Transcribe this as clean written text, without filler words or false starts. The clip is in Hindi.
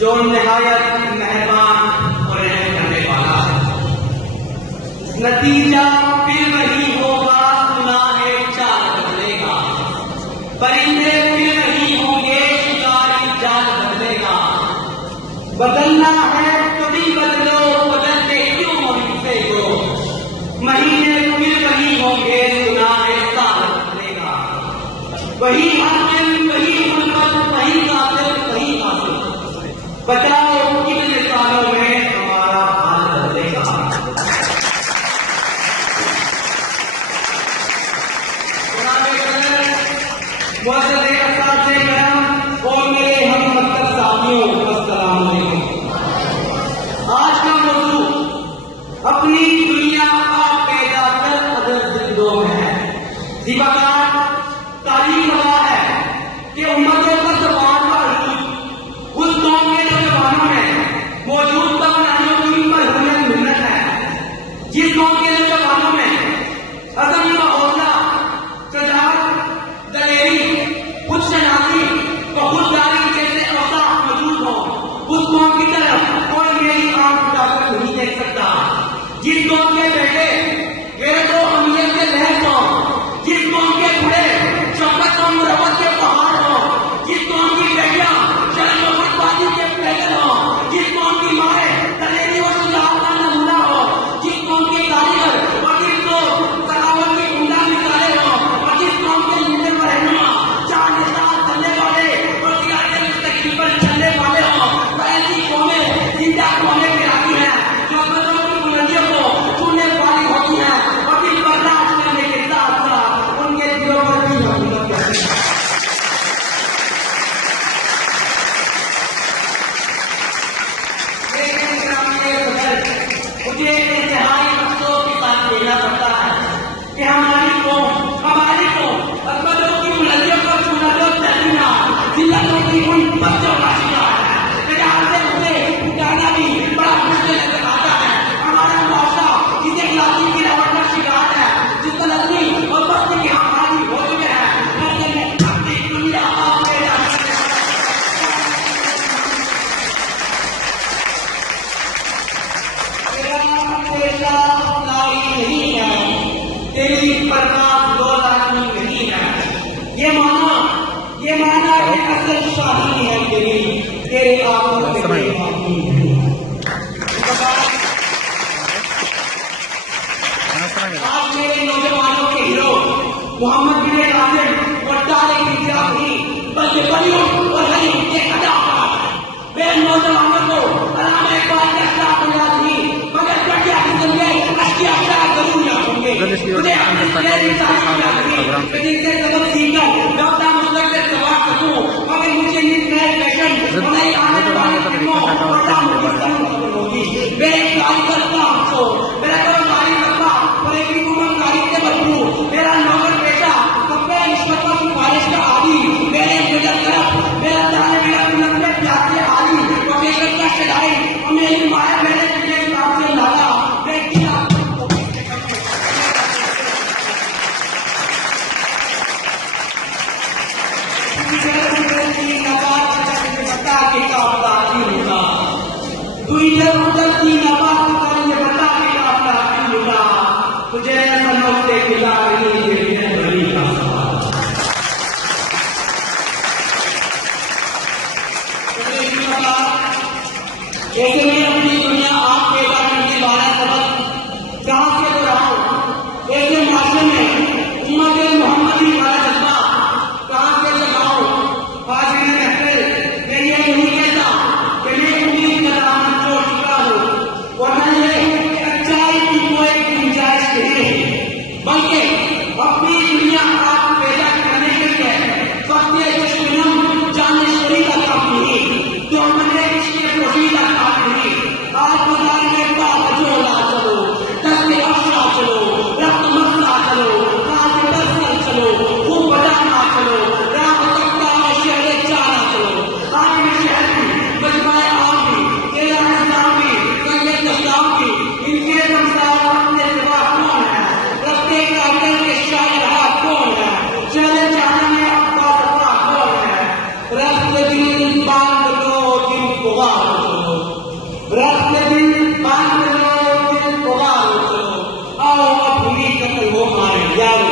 जो निहायत मेहरबान और रहम करने वाला है। नतीजा फिर वही होगा, गुनाहे चाल बदलेगा, परिंदे फिर वही होंगे, शिकारी जाल बदलेगा। बदलना है कभी बदलो, बदलते क्यों मनुष्य को, महीने फिर वही होंगे, गुनाहे साल बदलेगा। वही हाकिम वही मुल्क वही कातिल वही कातिल, बचाओ कितने सालों में हमारा हाल बदलेगा। और मेरे हम मतलब साथियों, अस्सलाम वालेकुम। आज का मौजू अपनी दुनिया आप पैदा कर अगर जिंदों में है। दीवाकार तारीफ हुआ है कि उम्मतों का जबान का अरूज उस कौम के नौजवानों में मौजूद बनाने की मरहूमियत मिन्नत है, जिस कौम के नौजवानों में अज़म का हौसला, सजात, दलेरी, खुदशनासी व खुददारी जैसे अवसाफ मौजूद हो, उस कौम की तरफ कोई मेरी आंख उठाकर नहीं देख सकता। जिस कौम के बेटे गैरत व अहमियत से लहर हो, जिस कौम के बूढ़े शौकत व मुरव्वत के पहाड़ हो, जिस कौम की बेटियां शर्म व खुदबाजी के पैदल हो, जिस कौम की माएं दलेरी व शुजाअत का नमूना हो, जिस कौम के कारीगर वकील को सखावत की उम्दा मिसालें हो, और जिस कौम के लीडर व रहनुमा चांद साथ चलने वाले और सियासत मुस्तकीम पर चलने वाले हो, ऐसी कौमें जिंदा कौमें कहलाती हैं, जो बदलों की बुलंदियों को छूने वाली होती हैं और दिल बर्दाश्त करने के साथ साथ उनके दिलों पर भी हुकूमत करती है। मुझे इंतहाई अफसोस के साथ कहना पड़ता है कि हमारी कौम बदलों की बुलंदियों को छूना तो चलती ना, जिल्लतों की उन बच्चों का शिकार है, जहाँ से उसे उठाना भी बड़ा मुश्किल नजर आता है। हमारा मुआशरा जिसे इखलासी की गिरावट का शिकार है, जिस तलस्मी और बस्ती की हमारी हो चुके हैं, ऐसे में अपनी दुनिया आपके नहीं है, तेरी प्रकाश दो लाखनी नहीं है। ये माना कि असल शाही है तेरे आंखों से बेईमानी नहीं है। आज मेरे नौजवानों के हीरो मोहम्मद बिन कासिम और तारिक इजाज़ नहीं, बल्कि परियों और हरीम के अदाकार हैं। वे नौजवानों को अल्लामा इकबाल के खिलाफ बुनियाद नहीं, मगर घटिया किस्म के अशिया जरूर याद होंगे। मुझे अपने जिनसे सबक सीखकर मैं अपना मुस्तकबिल सवार सकूं, मगर मुझे इस नए फैशन और नई आने वाली फिल्मों और ड्रामों की जरूरत होगी। मेरे कार्यकर्ता को मेरा कर्मचारी रखा और एक हुकूमतकारी से भरपूर मेरा नौकर पेशा कब्बे रिश्वत और सिफारिश का आदी, मेरे गुजर तरफ मेरा ताने मेरा नंबे प्यार से आली और बेशक का शदाई और मेरी माया मेरे तुझे काम से लाला तुझे समझते खिला रही का सवाल। जैसे मैं अपनी दुनिया आप पैदा करने वाला सबक कहाँ से दोहराऊं, ऐसे माशरे में उम्मत मोहम्मदी वाला जज्बा कहाँ से जगाऊं। फाजिल महफिल मैं ये नहीं कहता कि मैं उम्मीद कर रहा हूं जो टिका पुकार चलो, रक्त दिल बांध लो, दिल पुकार चलो, आओ अपनी कत्ल हो मारे यार